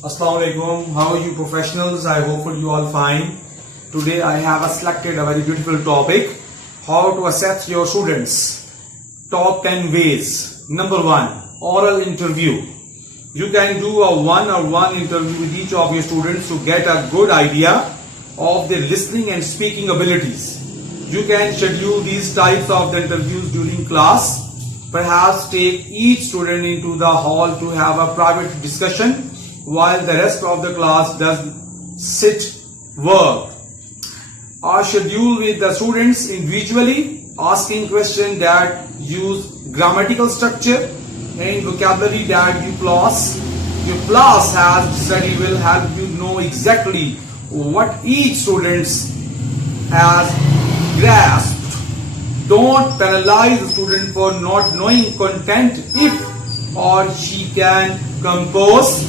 Assalamu alaikum. How are you professionals? I hope you all fine. Today I have selected a very beautiful topic, how to assess your students. Top 10 ways. Number 1, oral interview. You can do a one-on-one interview with each of your students to get a good idea of their listening and speaking abilities. You can schedule these types of the interviews during class. Perhaps take each student into the hall to have a private discussion while the rest of the class does sit work. Or schedule with the students individually, asking questions that use grammatical structure and vocabulary that your class has studied will help you know exactly what each student has grasped. Don't penalize the student for not knowing content if or she can compose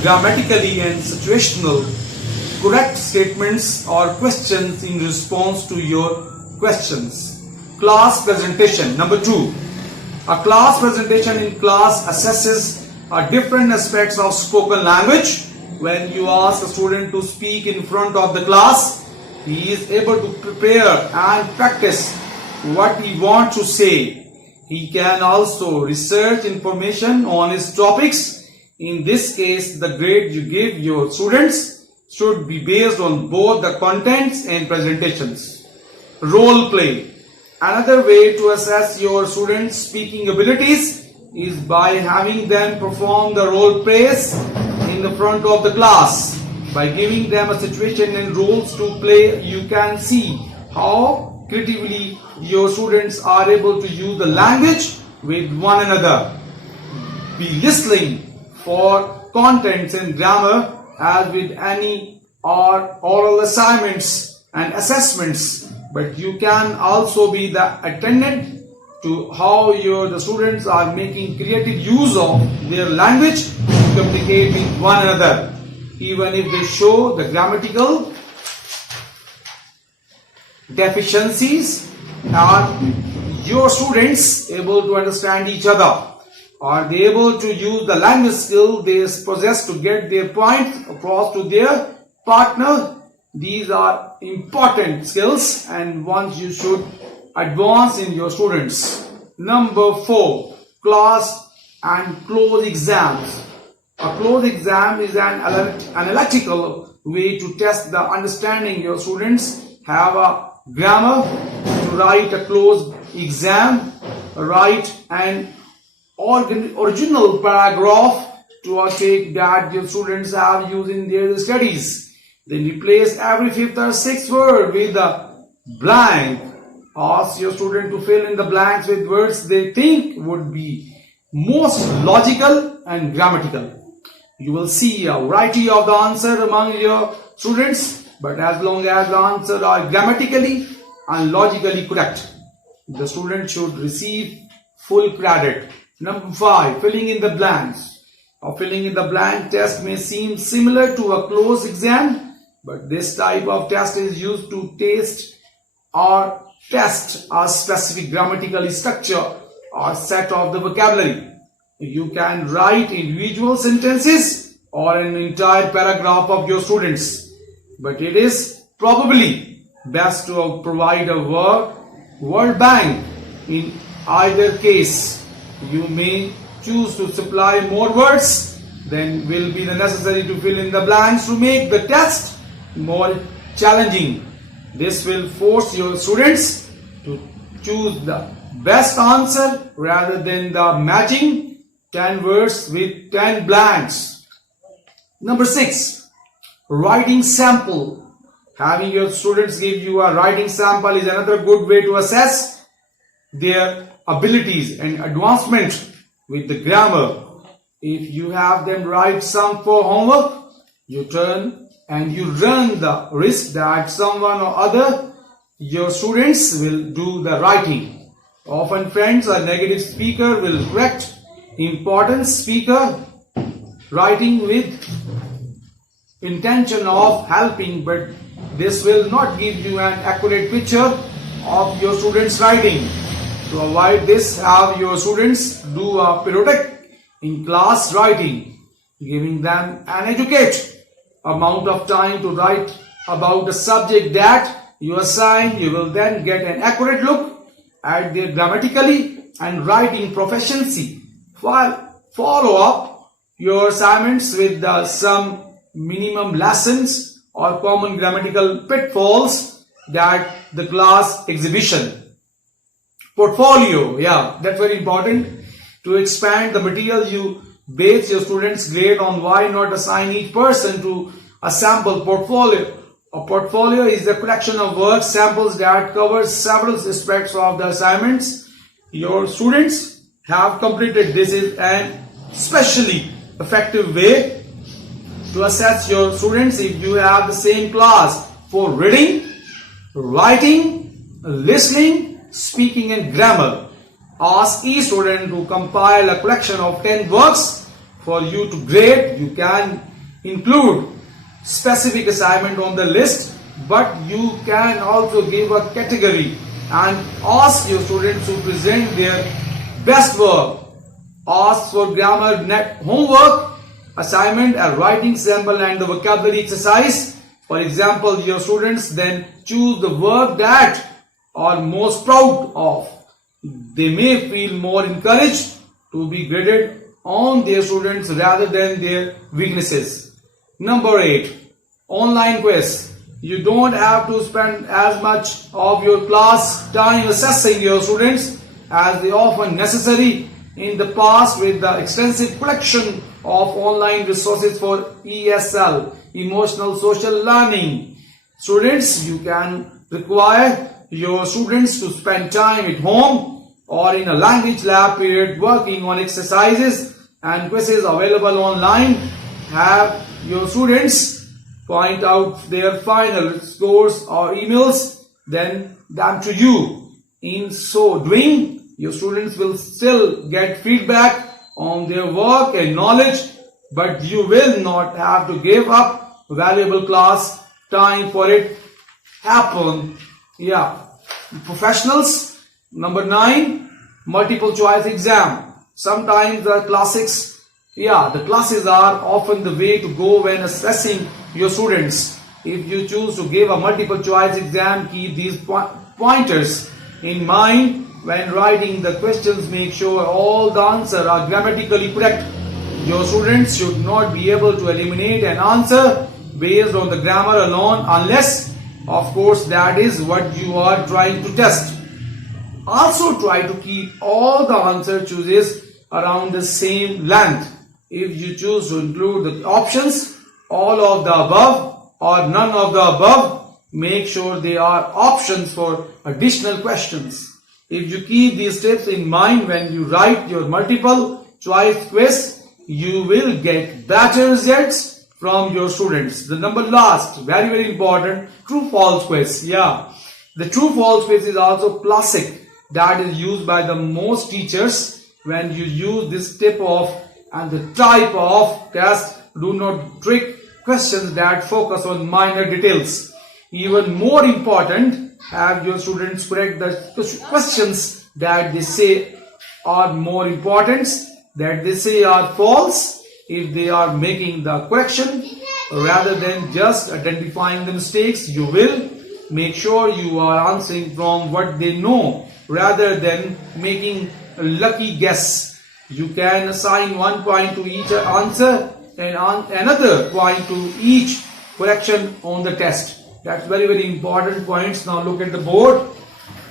grammatically and situational correct statements or questions in response to your questions. Class presentation. Number 2. A class presentation in class assesses different aspects of spoken language. When you ask a student to speak in front of the class, he is able to prepare and practice what he wants to say. He can also research information on his topics. In this case, the grade you give your students should be based on both the contents and presentations. Role play. Another way to assess your students' speaking abilities is by having them perform the role plays in the front of the class. By giving them a situation and roles to play, you can see how creatively your students are able to use the language with one another. Be listening for contents and grammar as with any oral assignments and assessments, but you can also be the attendant to how the students are making creative use of their language to communicate with one another. Even if they show the grammatical deficiencies, are your students able to understand each other? Are they able to use the language skill they possess to get their point across to their partner? These are important skills and ones you should advance in your students. Number 4, class and close exams. A close exam is an analytical way to test the understanding your students have a grammar. To write a close exam, write an original paragraph to take that your students have used in their studies. Then replace every 5th or 6th word with a blank. Ask your student to fill in the blanks with words they think would be most logical and grammatical. You will see a variety of the answer among your students, but as long as the answers are grammatically and logically correct, the student should receive full credit. Number 5, filling in the blanks. A filling in the blank test may seem similar to a closed exam, but this type of test is used to test a specific grammatical structure or set of the vocabulary. You can write individual sentences or an entire paragraph of your students, but it is probably best to provide a word bank. In either case, you may choose to supply more words than will be necessary to fill in the blanks to make the test more challenging. This will force your students to choose the best answer rather than the matching 10 words with 10 blanks. Number 6, writing sample. Having your students give you a writing sample is another good way to assess their abilities and advancement with the grammar. If you have them write some for homework, you turn and you run the risk that someone or other your students will do the writing. Often friends or negative speaker will correct important speaker writing with intention of helping, but this will not give you an accurate picture of your students' writing. To avoid this, have your students do a periodic in class writing. giving them an adequate amount of time to write about the subject that you assign. You will then get an accurate look at their grammatically and writing proficiency. Follow up your assignments with some minimum lessons or common grammatical pitfalls that the class exhibition. Portfolio, yeah, that's very important. To expand the material, you base your students' grade on. Why not assign each person to a sample portfolio? A portfolio is the collection of work samples that covers several aspects of the assignments your students have completed. This is an especially effective way to assess your students. If you have the same class for reading, writing, listening, speaking and grammar, ask each student to compile a collection of 10 works for you to grade. You can include specific assignment on the list, but you can also give a category and ask your students to present their best work. Ask for grammar homework, assignment, a writing sample and the vocabulary exercise. For example, your students then choose the work that are most proud of. They may feel more encouraged to be graded on their students rather than their weaknesses. Number 8, online quiz. You don't have to spend as much of your class time assessing your students as they often necessary in the past. With the extensive collection of online resources for ESL, emotional social learning students, you can require your students to spend time at home or in a language lab period working on exercises and quizzes available online. Have your students point out their final scores or emails them to you. In so doing, your students will still get feedback on their work and knowledge, but you will not have to give up valuable class time for it happen. Yeah. Professionals. Number 9, multiple choice exam. Sometimes the classes are often the way to go when assessing your students. If you choose to give a multiple choice exam, keep these pointers in mind when writing the questions. Make sure all the answers are grammatically correct. Your students should not be able to eliminate an answer based on the grammar alone, unless, of course, that is what you are trying to test. Also try to keep all the answer choices around the same length. If you choose to include the options, all of the above or none of the above, make sure they are options for additional questions. If you keep these tips in mind when you write your multiple choice quiz, you will get better results from your students. The number last, very, very important, true-false quiz. Yeah, the true-false quiz is also classic that is used by the most teachers. When you use this tip of and the type of test, do not trick questions that focus on minor details. Even more important, have your students correct the questions that they say are more important, that they say are false, if they are making the correction rather than just identifying the mistakes. You will make sure you are answering from what they know rather than making a lucky guess. You can assign 1 point to each answer and another point to each correction on the test. That's very, very important points. Now look at the board.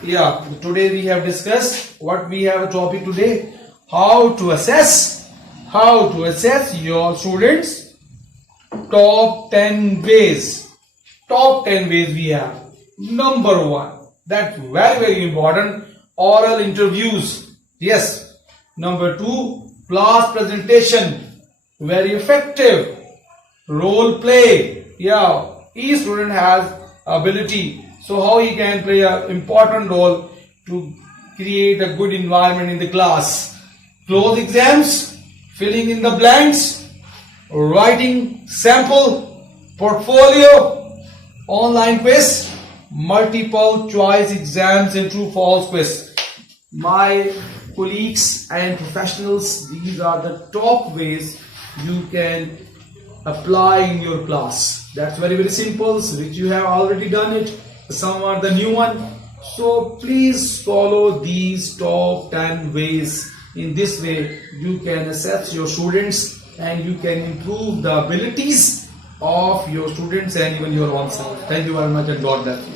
Yeah, today we have discussed what we have a topic today. How to assess your students. Top 10 ways. Top 10 ways we have. Number 1, that's very, very important, oral interviews. Yes. Number 2, class presentation, very effective. Role play. Yeah, each student has ability, so how he can play an important role to create a good environment in the class. Close exams, filling in the blanks, writing sample, portfolio, online quiz, multiple choice exams and true false quiz. My colleagues and professionals, these are the top ways you can apply in your class. That's very simple, which you have already done it. Some are the new one. So please follow these top 10 ways. In this way you can assess your students and you can improve the abilities of your students and even your own self. Thank you very much and God bless you.